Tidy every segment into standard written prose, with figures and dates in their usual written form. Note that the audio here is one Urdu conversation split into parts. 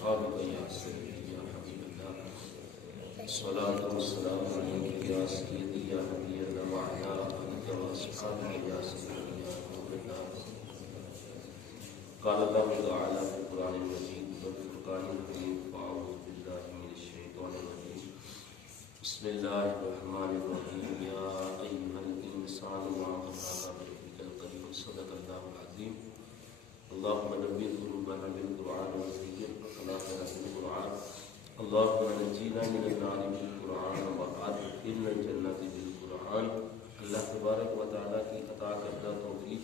وأصحابك يا سيدي يا حبيب الله الصلاة والسلام عليك يا سيدي يا نبي الله وعلى آلك وأصحابك يا سيدي يا حبيب الله. قال الله تعالى في القرآن المجيد والفرقان الحميد فأعوذ بالله من الشيطان الرجيم بسم الله الرحمن الرحيم يا أيها الإنسان ما غرك بربك الكريم صدق الله العظيم. اللهم نبّئ قلوبنا بالقرآن والذكر وأخلاقنا بالقرآن. اللهم نجينا من النار بالقرآن وأدخلنا الجنة بالقرآن. اللہ تبارک و تعالیٰ کی عطا کردہ توفیق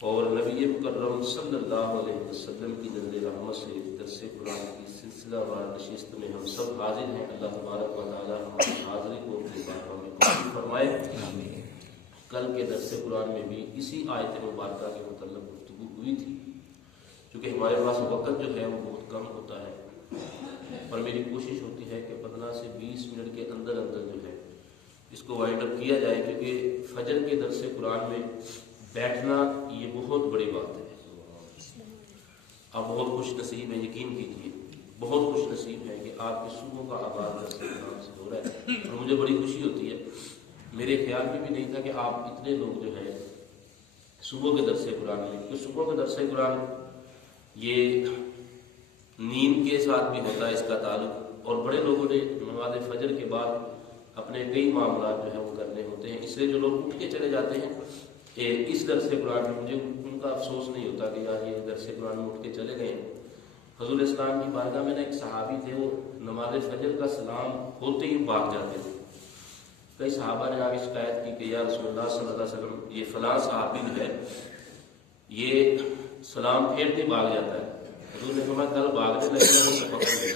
اور نبی مکرم صلی اللہ علیہ وسلم کی نظر رحمت سے درس قرآن کی سلسلہ وار نشست میں ہم سب حاضر ہیں. اللہ تبارک و تعالیٰ ہماری حاضری کو اپنی بارگاہ میں قبول فرمائے. کل کے درس قرآن میں بھی اسی آیت مبارکہ کے متعلق گفتگو ہوئی تھی. چونکہ ہمارے پاس وقت جو ہے وہ بہت کم ہوتا ہے اور میری کوشش ہوتی ہے کہ 15 سے 20 منٹ کے اندر اندر جو ہے اس کو وائنڈ اپ کیا جائے، کیونکہ فجر کے درس قرآن میں بیٹھنا یہ بہت بڑی بات ہے. آپ بہت خوش نصیب ہیں، یقین کیجیے بہت خوش نصیب ہیں کہ آپ کے صبح کا آغاز درس قرآن سے ہو رہا ہے اور مجھے بڑی خوشی ہوتی ہے. میرے خیال میں بھی نہیں تھا کہ آپ اتنے لوگ جو ہیں صبح کے درس قرآن میں، کیونکہ صبح کا درس قرآن یہ نیند کے ساتھ بھی ہوتا ہے اس کا تعلق، اور بڑے لوگوں نے نماز فجر کے بعد اپنے کئی معاملات جو ہیں وہ کرنے ہوتے ہیں. اس لیے جو لوگ اٹھ کے چلے جاتے ہیں اس درس قرآن میں، مجھے ان کا افسوس نہیں ہوتا کہ یار یہ درس قرآن میں اٹھ کے چلے گئے. حضور اسلام کی بارگاہ میں نا ایک صحابی تھے، وہ نماز فجر کا سلام ہوتے ہی بھاگ جاتے تھے. کئی صحابہ نے آگے شکایت کی کہ یا رسول اللہ صلی اللہ علیہ وسلم یہ فلاں صحابی جو ہے یہ سلام پھیرتے بھاگ جاتا ہے. حضور نے فرمایا کل بھاگنے لگے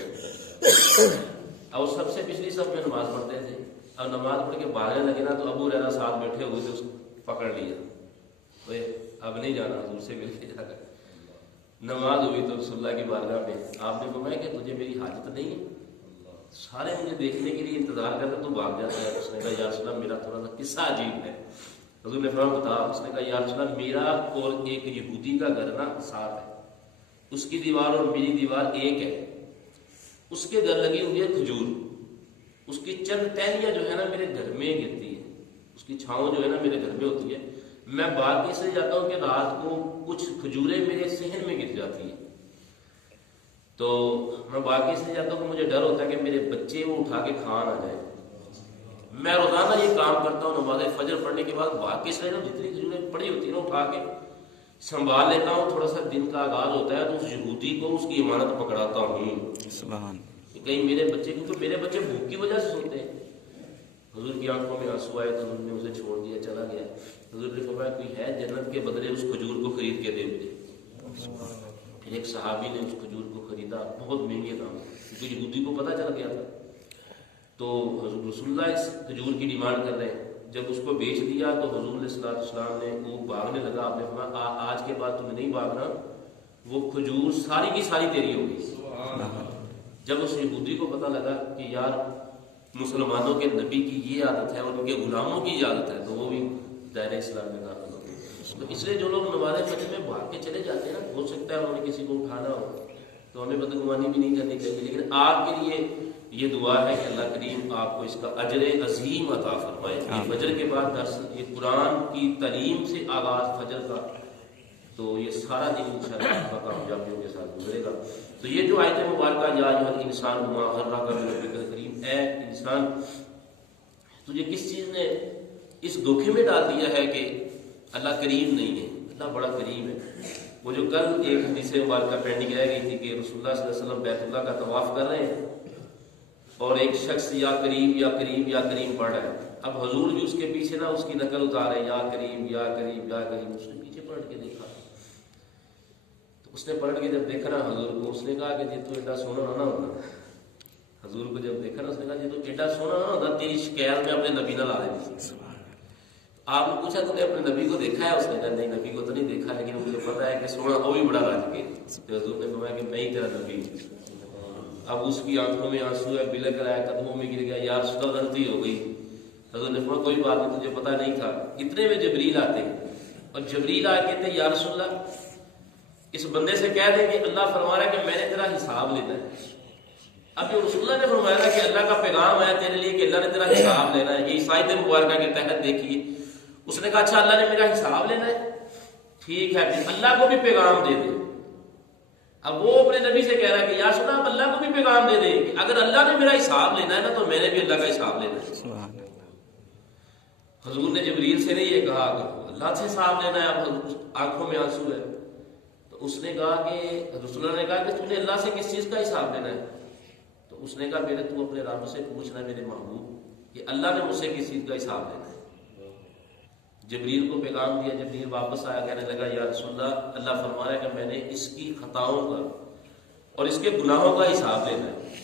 اور سب سے پچھلی صف میں نماز پڑھتے تھے. اب نماز پڑھ کے بھاگنے لگے نا تو ابو ہریرہ ساتھ بیٹھے ہوئے تھے، اس کو پکڑ لیا، اب نہیں جانا، حضور سے مل کے جا کر. نماز ہوئی تو رسول اللہ کی بارگاہ میں آپ نے فرمایا کہ تجھے میری حاجت نہیں ہے؟ سارے مجھے دیکھنے کے لیے انتظار کرتے تو بھاگ جاتا ہے. اس نے کہا یا رسول اللہ میرا تھوڑا سا قصہ عجیب ہے. حضور نے فرمایا بتا. اس نے کہا یا رسول اللہ میرا اور ایک یہودی کا گھر نا ساتھ ہے، اس کی دیوار اور میری دیوار ایک ہے. اس کے گھر لگی ہوئی ہے کھجور، اس کی چند ٹہنیاں جو ہے نا میرے گھر میں گرتی ہے، اس کی چھاؤں جو ہے نا میرے گھر میں ہوتی ہے. میں باغ سے جاتا ہوں کہ رات کو کچھ کھجوریں میرے صحن میں گر جاتی ہیں، تو میں باقی سے جاتا ہوں کہ مجھے ڈر ہوتا ہے کہ میرے بچے وہ اٹھا کے کھا نہ جائے. میں روزانہ یہ کام کرتا ہوں، نماز فجر پڑھنے کے بعد باقی سے جتنی کھجوریں پڑی ہوتی ہیں نا اٹھا کے سنبھال لیتا ہوں. تھوڑا سا دن کا آغاز ہوتا ہے تو اس یہودی کو اس کی امانت پکڑاتا ہوں سبحان کہیں میرے بچے، کیونکہ میرے بچے بھوک کی وجہ سے سنتے ہیں. حضور کی آنکھوں میں آنسو آئے تو انہوں نے اسے چھوڑ دیا، چلا گیا. حضور نے فرمایا کوئی ہے جنت کے بدلے اس کھجور کو خرید کے دے دے. پھر ایک صحابی نے اس کھجور کو خریدا بہت مہنگے دام، کیونکہ یہودی کو پتہ چل گیا تھا. تو حضور رسول اللہ اس کھجور کی ڈیمانڈ کر رہے ہیں. جب اس کو بیچ دیا تو حضور علیہ السلام نے وہ بھاگنے لگا. آپ نے فرمایا آج کے بعد تمہیں نہیں بھاگنا، وہ کھجور ساری کی ساری تیری ہوگی. جب اس یہودی کو پتہ لگا کہ یار مسلمانوں کے نبی کی یہ عادت ہے اور ان کے غلاموں کی یہ عادت ہے، تو وہ بھی دائرہ اسلام میں داخل ہو گئے. تو اس لیے جو لوگ نماز فجر میں بھاگ کے چلے جاتے ہیں نا، ہو سکتا ہے انہوں نے کسی کو اٹھانا ہو تو ہمیں بدگمانی بھی نہیں کرنی چاہیے، لیکن آپ کے لیے یہ دعا ہے کہ اللہ کریم آپ کو اس کا اجر عظیم عطا فرمائے. یہ فجر کے بعد درس، یہ قرآن کی تعلیم سے آغاز فجر کا، تو یہ سارا دن انشاءاللہ کامیابیوں کے ساتھ گزرے گا. تو یہ جو آیت مبارکہ یا ایھا الانسان ما غرک بربک الکریم، اے انسان تجھے کس چیز نے اس دھوکے میں ڈال دیا ہے کہ اللہ کریم نہیں ہے. اللہ بڑا کریم ہے. وہ جو کل ایک حدیث مبارکہ پینڈنگ رہ گئی تھی کہ رسول اللہ صلی اللہ علیہ وسلم بیت اللہ کا طواف کر رہے ہیں اور ایک شخص یا کریم یا کریم یا کریم پڑھ رہا ہے. اب حضور بھی اس کے پیچھے نا اس کی نقل اتارے، یا کریم یا کریم یا کریم. اس نے پیچھے پلٹ کے دیکھا، تو اس نے پلٹ کے جب دیکھا نا حضور کو، اس نے کہا کہ جی تو ایڈا سونا نہ ہونا. حضور کو جب دیکھا نا اس نے کہا جی تو ایڈا سونا نہ ہوتا، تیری شکایت میں اپنے نبی نہ لا دیں. آپ نے پوچھا تو نے اپنے نبی کو دیکھا ہے؟ اس نے کہا نہیں نبی کو تو نہیں دیکھا، لیکن مجھے پتا ہے کہ سونا وہ بھی بڑا راج کے. تو حضور نے فرمایا کہ میں ہی تیرا نبی. اب اس کی آنکھوں میں آنسو ہے، بلک رہا ہے، قدموں میں گر گیا، یا رسول اللہ غلطی ہو گئی. حضور نے فرمایا کوئی بات نہیں، تجھے پتا نہیں تھا. اتنے میں جبریل آتے اور جبریل آ کہتے یا رسول اللہ اس بندے سے کہہ دیں کہ اللہ فرما رہا ہے کہ میں نے تیرا حساب لینا ہے. اب جو رسول اللہ نے فرمایا کہ اللہ کا پیغام ہے تیرے لیے کہ اللہ نے تیرا حساب لینا ہے, یہ عیسائیت مبارکہ کے تحت دیکھیے. اس نے کہا اچھا اللہ نے میرا حساب لینا ہے, ٹھیک ہے پھر اللہ کو بھی پیغام دے دے. اب وہ اپنے نبی سے کہہ رہا ہے کہ یا سنا اب اللہ کو بھی پیغام دے دے کہ اگر اللہ نے میرا حساب لینا ہے نا تو میں نے بھی اللہ کا حساب لینا ہے. حضور نے جبریل سے نہیں یہ کہا کہ اللہ سے حساب لینا ہے, اب آنکھوں میں آنسو ہے. تو اس نے کہا کہ رسول اللہ نے کہا کہ تو نے اللہ سے کس چیز کا حساب لینا ہے؟ تو اس نے کہا میرے تو اپنے رب سے پوچھنا ہے میرے محبوب کہ اللہ نے مجھ سے کس چیز کا حساب لینا ہے. جبریل کو پیغام دیا, جبریل واپس آیا کہنے لگا یا رسول اللہ اللہ فرما رہا ہے کہ میں نے اس کی خطاؤں کا اور اس کے گناہوں کا حساب لینا ہے.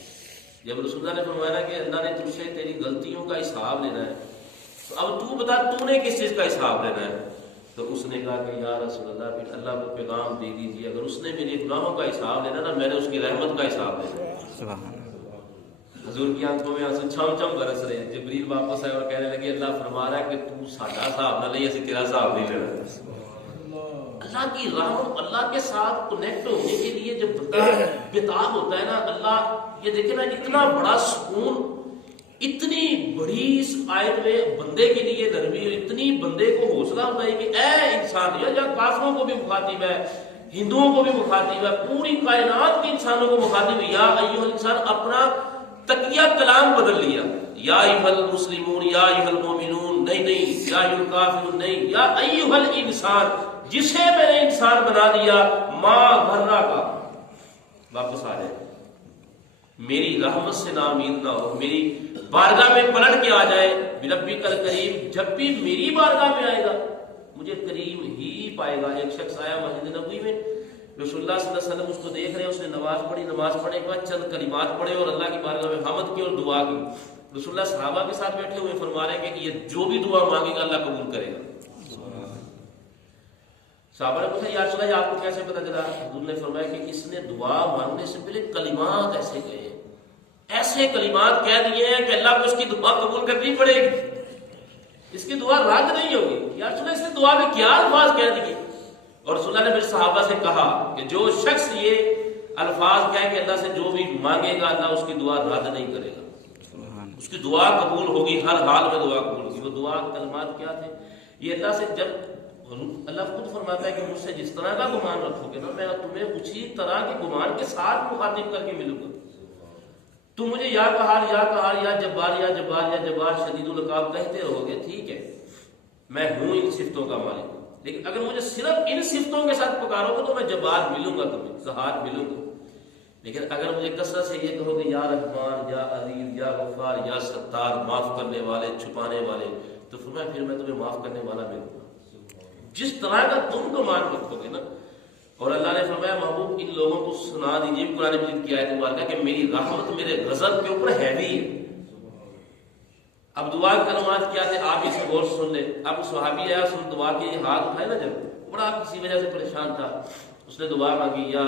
جب رسول اللہ نے فرمایا کہ اللہ نے تجھ سے تیری غلطیوں کا حساب لینا ہے تو اب تو بتا تو نے کس چیز کا حساب لینا ہے؟ تو اس نے کہا کہ یا رسول اللہ پھر اللہ کو پیغام دے دیجیے اگر اس نے میرے گناہوں کا حساب لینا نا میں نے اس کی رحمت کا حساب لینا ہے. حضور کی آنکھوں میں آنسو چھم چھم برس رہے ہیں. جبریل واپس آئے اور کہنے لگے اللہ فرما رہا ہے کہ تو ساڈا حساب نہ لے, ایسے تیرا حساب نہیں لینا. اللہ کی رحمت, اللہ کے ساتھ کنیکٹ ہونے کے لیے جب بندہ بےتاب ہوتا ہے نا, اللہ یہ دیکھیں نا اتنا بڑا سکون, اتنی بڑی اس آیت میں بندے کے لیے نرمی, اتنی بندے کو حوصلہ ہوتا ہے کہ اے انسان, یا کافروں کو بھی مخاطب ہے, ہندوؤں کو بھی مخاطب ہے, پوری کائنات کے انسانوں کو مخاطب ہے. یا ایھا الانسان, اپنا تقیہ کلام بدل لیا, یا ایھا المسلمون یا ایھا المومنون, نہیں یا ایھا الکافرون نہیں, یا ایھا الانسان, جسے میں نے انسان بنا دیا, ما غرہ کا, واپس آ جائے, میری رحمت سے نا امید نہ ہو, میری بارگاہ میں پلٹ کے آ جائے. بربک الکریم, جب بھی میری بارگاہ میں آئے گا مجھے کریم ہی پائے گا. ایک شخص آیا مسجد نبوی میں, رسول اللہ صلی اللہ علیہ وسلم اس کو دیکھ رہے ہیں, اس نے نماز پڑھی, نماز پڑھنے کے بعد چند کلمات پڑھے اور اللہ کی بارگاہ میں حمد کی اور دعا کی. رسول اللہ صحابہ کے ساتھ بیٹھے ہوئے فرما رہے ہیں کہ یہ جو بھی دعا مانگے گا اللہ قبول کرے گا. صحابہ نے پوچھا یا رسول اللہ آپ کو کیسے پتا چلا؟ حضور نے فرمایا کہ اس نے دعا مانگنے سے پہلے کلمات ایسے کہے, ایسے کلمات کہہ دیے ہیں کہ اللہ کو اس کی دعا قبول کرنی پڑے گی, اس کی دعا رد نہیں ہوگی. یا رسول اللہ اس نے دعا میں کیا الفاظ کہہ دیے؟ اور رسول اللہ نے پھر صحابہ سے کہا کہ جو شخص یہ الفاظ کہے کہ اللہ سے جو بھی مانگے گا اللہ اس کی دعا رد نہیں کرے گا, اس کی دعا قبول ہوگی, ہر حال میں دعا قبول ہوگی. وہ دعا کلمات کیا تھے؟ یہ اللہ سے, جب اللہ خود فرماتا ہے کہ مجھ سے جس طرح کا گمان رکھو گے نا میں تمہیں اسی طرح کے گمان کے ساتھ مخاطب کر کے ملوں گا. تم مجھے یا قہار یا قہار یا جبار یا جبار یا جبار شدید العقاب کہتے رہو گے, ٹھیک ہے میں ہوں ان صفتوں کا مالک, لیکن اگر مجھے صرف ان صفتوں کے ساتھ پکارو گے تو میں جبار ملوں گا, تمہیں قہار ملوں گا. لیکن اگر مجھے کثرت سے یہ کہو گے یا رحمان یا عزیز یا غفار یا ستار, معاف کرنے والے چھپانے والے, تو فرمایا پھر میں تمہیں معاف کرنے والا ملوں گا جس طرح کا تم گمان رکھو گے نا. اور اللہ نے فرمایا محبوب ان لوگوں کو سنا دیجیے قرآن مجید کی آیت مبارکہ کہ میری رحمت میرے غضب کے اوپر ہیوی ہے. اب دعا کے کلمات کیا تھے آپ اس غور سے سن لیں. اب صحابی آیا, اس نے دعا کے ہاتھ اٹھائے نا, جب بڑا کسی وجہ سے پریشان تھا, اس نے دعا مانگی, یا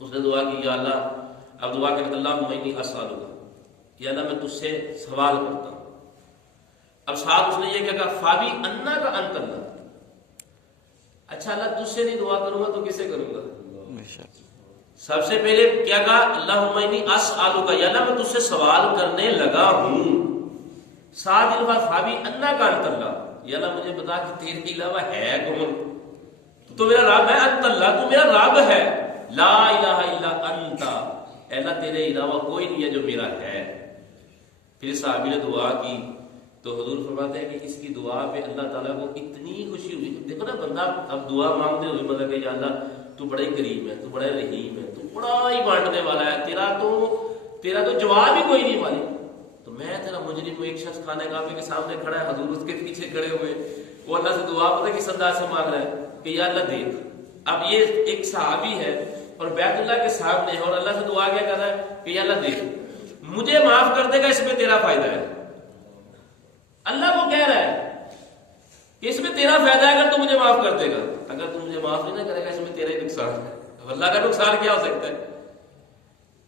اس نے دعا کی یا اللہ, اب دعا کرتے اللہم انی اسألک, یا اللہ میں تجھ سے سوال کرتا ہوں. اب ساتھ اس نے یہ کہا فابی انا کا انت اللہ, اچھا اللہ تجھ سے نہیں دعا کروں گا تو کسے کروں گا؟ سب سے پہلے کیا کہا اللہم انی اسألک, یا اللہ میں تجھ سے سوال کرنے لگا ہوں. ساتھ الفاظ فابی انا کا انت اللہ, یا اللہ مجھے بتا کہ تیرے علاوہ ہے کون؟ تو میرا رب ہے, انت اللہ تو میرا رب ہے, لا الہ الا انت, اے اللہ تیرے علاوہ کوئی نہیں ہے جو میرا ہے. پھر صحابی نے دعا کی تو حضور فرماتے ہیں کہ اس کی دعا پہ اللہ تعالیٰ کو اتنی خوشی ہوئی. دیکھو نا بندہ اب دعا مانگتے ہوئے مطلب کہ یا اللہ تو بڑا ہی کریم ہے, تو بڑا رحیم ہے, تو بڑا ہی بانٹنے والا ہے, تیرا تو جواب ہی کوئی نہیں مالک. تو میں تیرا مجرم ہوں, ایک شخص خانہ کعبے کے سامنے کھڑا ہے, حضور اس کے پیچھے کھڑے ہوئے, وہ اللہ سے دعا پتہ کس انداز سے مانگ رہا ہے کہ یا اللہ دیکھ. اب یہ ایک صحابی ہے اور بیت اللہ کے سامنے ہے اور اللہ سے دعا کیا کر رہا ہے کہ یا اللہ دیکھ مجھے معاف کر دے گا, اس میں تیرا فائدہ ہے. اللہ کو کہہ رہا ہے کہ اس میں تیرا فائدہ ہے اگر تو مجھے معاف کر دے گا, اگر تو مجھے معاف نہیں نہ کرے گا اس میں تیرا ہی نقصان ہے. اب اللہ کا نقصان کیا ہو سکتا ہے؟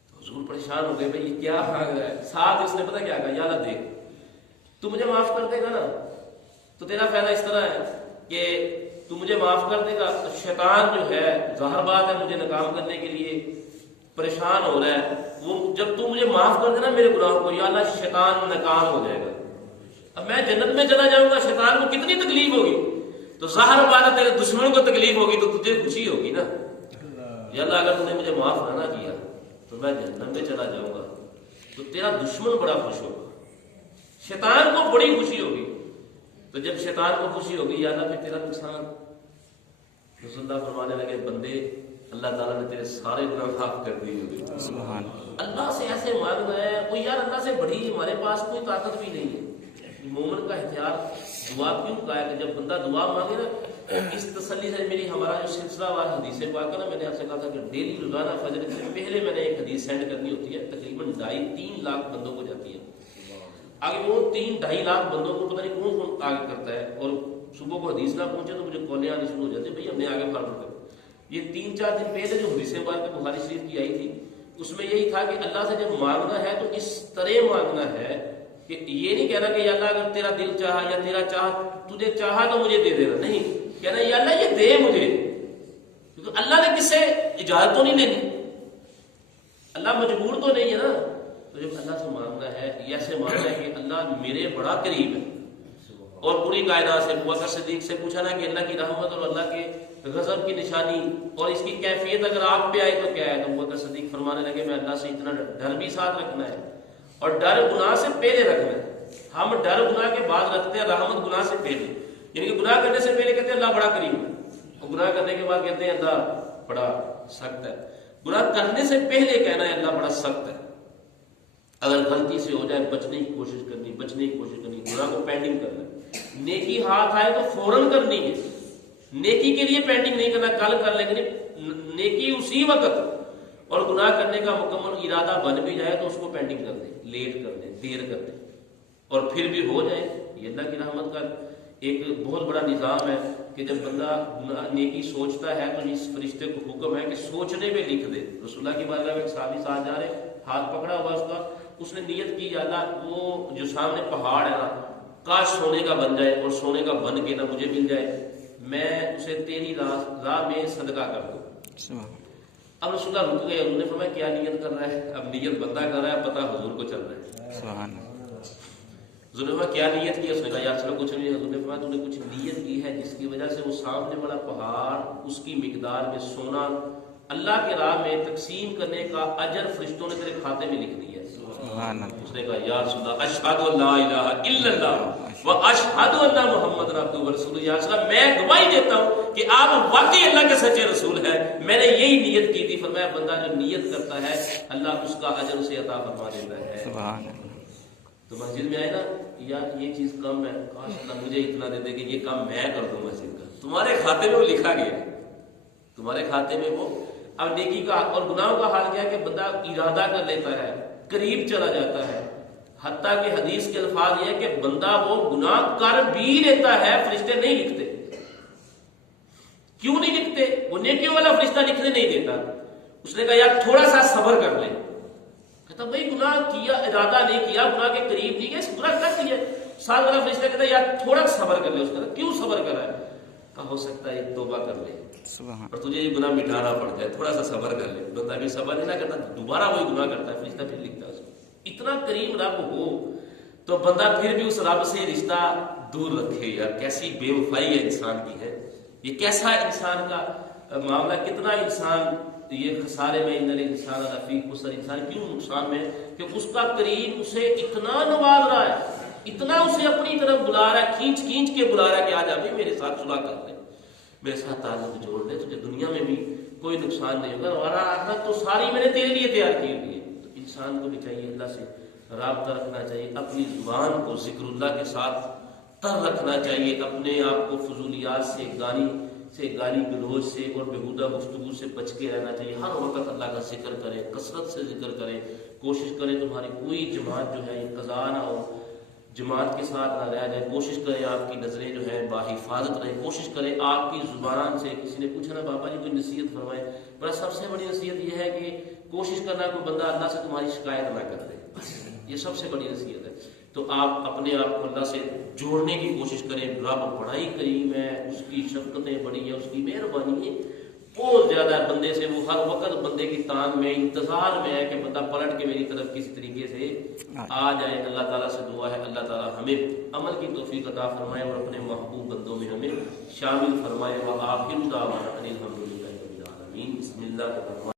تو حضور پریشان ہو گئے, بھائی یہ کیا مانگ رہا ہے. ساتھ اس نے پتہ کیا کہا, یا اللہ دیکھ تو مجھے معاف کر دے گا نا تو تیرا فائدہ اس طرح ہے کہ تو مجھے معاف کر دے گا. تو شیطان جو ہے ظاہر بات ہے مجھے ناکام کرنے کے لیے پریشان ہو رہا ہے. وہ جب تو مجھے معاف کر دینا میرے گناہوں کو، یا اللہ شیطان ناکام ہو جائے گا. اب میں جنت میں چلا جاؤں گا، شیطان کو کتنی تکلیف ہوگی. تو ظاہر بات ہے تیرے دشمن کو تکلیف ہوگی تو تجھے خوشی ہوگی نا. یا اللہ اگر تم نے مجھے معاف نہ کیا تو میں جہنم میں چلا جاؤں گا. تو تیرا دشمن بڑا خوش ہوگا، شیطان کو بڑی خوشی ہوگی. تو جب شیطان کو خوشی ہوگی یا اللہ پھر تیرا نقصان. رسول اللہ فرمانے لگے بندے اللہ تعالیٰ نے تیرے سارے گناہ معاف کر دیے ہوئے. سبحان اللہ سے ایسے مانگنا ہے وہ یار اللہ سے بڑی ہمارے پاس کوئی طاقت بھی نہیں ہے. مومن کا احتیاط دعا کیوں کہا ہے کہ جب بندہ دعا مانگے نا اس تسلی سے. میری ہمارا جو سلسلہ وار حدیث پاک ہے نا، میں نے آپ سے کہا تھا کہ ڈیلی روزانہ فجر سے پہلے میں نے ایک حدیث سینڈ کرنی ہوتی ہے، تقریباً 2.5-3 لاکھ بندوں کو جاتی ہے. آگے وہ 3-2.5 لاکھ بندوں کو پتہ نہیں کون کون آگے کرتا ہے. اور صبح کو حدیث نہ پہنچے تو مجھے کالیں آنی شروع ہو جاتی ہیں، بھائی ہم نے آگے فارورڈ کر. یہ 3-4 دن پہلے جو حدیث پاک بخاری شریف کی آئی تھی اس میں یہی تھا کہ اللہ سے جب مانگنا ہے تو اس طرح مانگنا ہے کہ یہ نہیں کہنا کہ یا اللہ اگر تیرا دل چاہا یا تیرا تجھے چاہا تو مجھے دے دینا. نہیں کہنا یا اللہ یہ دے مجھے، کیونکہ اللہ نے کس سے اجازت تو نہیں لینی، اللہ مجبور تو نہیں ہے نا. تو جب اللہ سے مانگنا ہے ایسے مانگنا ہے کہ اللہ میرے بڑا قریب ہے. اور پوری کائنات سے ابوبکر صدیق سے پوچھا نا کہ اللہ کی رحمت اور اللہ کے غضب کی نشانی اور اس کی کیفیت اگر آپ پہ آئے تو کیا ہے. تو ابوبکر صدیق فرمانے لگے میں اللہ سے اتنا ڈر بھی ساتھ رکھنا ہے اور ڈر گناہ سے پہلے رکھنا ہے. ہم ڈر گناہ کے بعد رکھتے ہیں، رحمت گناہ سے پہلے. یعنی کہ گناہ کرنے سے پہلے کہتے ہیں اللہ بڑا قریب ہے، اور گناہ کرنے کے بعد کہتے ہیں اللہ بڑا سخت ہے. گناہ کرنے سے پہلے کہنا ہے اللہ بڑا سخت ہے. اگر غلطی سے ہو جائے بچنے کی کوشش کرنی، گناہ کو پینڈنگ کرنا. نیکی ہاتھ آئے تو فوراً کرنی ہے، نیکی کے لیے پینڈنگ نہیں کرنا کل کر لیں گے، نیکی اسی وقت. اور گناہ کرنے کا مکمل ارادہ بن بھی جائے تو اس کو پینڈنگ کر دیں، لیٹ کر دیں، دیر کر دیں، اور پھر بھی ہو جائے. یہ اللہ کی رحمت کا ایک بہت بڑا نظام ہے کہ جب بندہ نیکی سوچتا ہے تو اس فرشتے کو حکم ہے کہ سوچنے میں لکھ دے. رسول اللہ کی بارگاہ میں ایک صحابی ساتھ جا رہے، ہاتھ پکڑا ہوا اس کا، اس نے نیت کی یا اللہ وہ جو سامنے پہاڑ ہے نا کاش سونے کا بن جائے اور سونے کا بن کے نہ مجھے مل جائے، میں اسے تیری راہ میں صدقہ کر دوں. اب رسول اللہ رک گئے، انہوں نے فرمایا کیا نیت کر رہا ہے؟ اب نیت بندہ کر رہا ہے، پتہ حضور کو چل رہا ہے. سبحان حضور نے فرمایا کیا نیت کی؟ اس نے کہا یا رسول اللہ کچھ نہیں. حضور نے فرمایا تو نے کچھ نیت کی ہے جس کی وجہ سے وہ سامنے والا پہاڑ اس کی مقدار میں سونا اللہ کے راہ میں تقسیم کرنے کا اجر فرشتوں نے تیرے کھاتے میں لکھ دیا ہے. اس نے کہا یا رسول اللہ اشہد ان لا الہ الا اللہ و اشہد ان محمد عبدہ و رسولہ. یا رسول اللہ میں گواہی دیتا ہوں کہ آپ واقعی اللہ کے سچے رسول ہیں، میں نے یہی نیت کی تھی. فرمایا بندہ جو نیت کرتا ہے اللہ اس کا اجر اسے عطا فرما دیتا ہے. سبحان. تو مسجد میں آئے نا یار یہ چیز کم ہے، کاش اللہ مجھے اتنا دے دے کہ یہ کام میں کر دوں مسجد کا. تمہارے کھاتے میں وہ لکھا گیا، تمہارے کھاتے میں وہ. اب نیکی کا اور گناہوں کا حال کیا ہے کہ بندہ ارادہ کر لیتا ہے، قریب چلا جاتا ہے، حتیٰ کہ حدیث کے الفاظ یہ ہے کہ بندہ وہ گناہ کر بھی لیتا ہے، فرشتے نہیں لکھتے. کیوں نہیں لکھتے؟ وہ نیکیوں والا فرشتہ لکھنے نہیں دیتا. اس نے کہا یار تھوڑا سا صبر کر لے. کہتا بھائی گناہ کیا، ارادہ نہیں کیا، گناہ کے قریب نہیں گئے، گناہ کر دیا. سال والا فرشتہ کہتا یار تھوڑا صبر کر لے. اس نے کیوں صبر کر رہا ہے؟ کہا ہو سکتا ہے توبہ کر لے اور تجھے یہ گناہ مٹانا پڑ جائے، تھوڑا سا صبر کر لے. بندہ بھی صبر نہیں نہ کرتا، دوبارہ وہی گناہ کرتا ہے، فرشتہ پھر لکھتا ہے اس کو. اتنا کریم رب ہو تو بندہ پھر بھی اس رب سے رشتہ دور رکھے. یار کیسی بے وفائی ہے انسان کی ہے، یہ کیسا انسان کا معاملہ، کتنا انسان یہ خسارے میں. ان الانسان لفی خسر، انسان کیوں نقصان میں کہ اس کا کریم اسے اتنا نواز رہا ہے، اتنا اسے اپنی طرف بلا رہا ہے، کھینچ کھینچ کے بلا رہا ہے کہ آج ابھی میرے ساتھ صلح کر لے، میرے ساتھ تعلق جوڑ لے، تجھے دنیا میں بھی کوئی نقصان نہیں ہوگا اور آخرت تو ساری میں نے تیرے لیے تیار کی ہوئی ہے. تو انسان کو بھی چاہیے اللہ سے رابطہ رکھنا چاہیے، اپنی زبان کو ذکر اللہ کے ساتھ تر رکھنا چاہیے، اپنے آپ کو فضولیات سے، گالی گلوچ سے اور بےہودہ گفتگو سے بچ کے رہنا چاہیے. ہر وقت اللہ کا ذکر کریں، کثرت سے ذکر کریں، کوشش کریں تمہاری کوئی جماعت جو ہے یہ قضا نہ ہو، جماعت کے ساتھ نہ رہ جائے. کوشش کریں آپ کی نظریں جو ہیں باحفاظت رہیں، کوشش کریں آپ کی زبان سے. کسی نے پوچھا نا بابا جی کوئی نصیحت فرمائے، پر سب سے بڑی نصیحت یہ ہے کہ کوشش کرنا کوئی بندہ اللہ سے تمہاری شکایت نہ کر دے، یہ سب سے بڑی نصیحت ہے. تو آپ اپنے آپ کو اللہ سے جوڑنے کی کوشش کریں. رب بڑا ہی کریم ہے، اس کی شفقتیں بڑی ہیں، اس کی مہربانی ہے بہت زیادہ ہے بندے سے. وہ ہر وقت بندے کی تان میں انتظار میں ہے کہ بندہ پلٹ کے میری طرف کسی طریقے سے آ جائے. اللہ تعالیٰ سے دعا ہے اللہ تعالیٰ ہمیں عمل کی توفیق عطا فرمائے اور اپنے محبوب بندوں میں ہمیں شامل فرمائے. وآخر دعوانا ان الحمد للہ رب العالمین. بسم اللہ الرحمن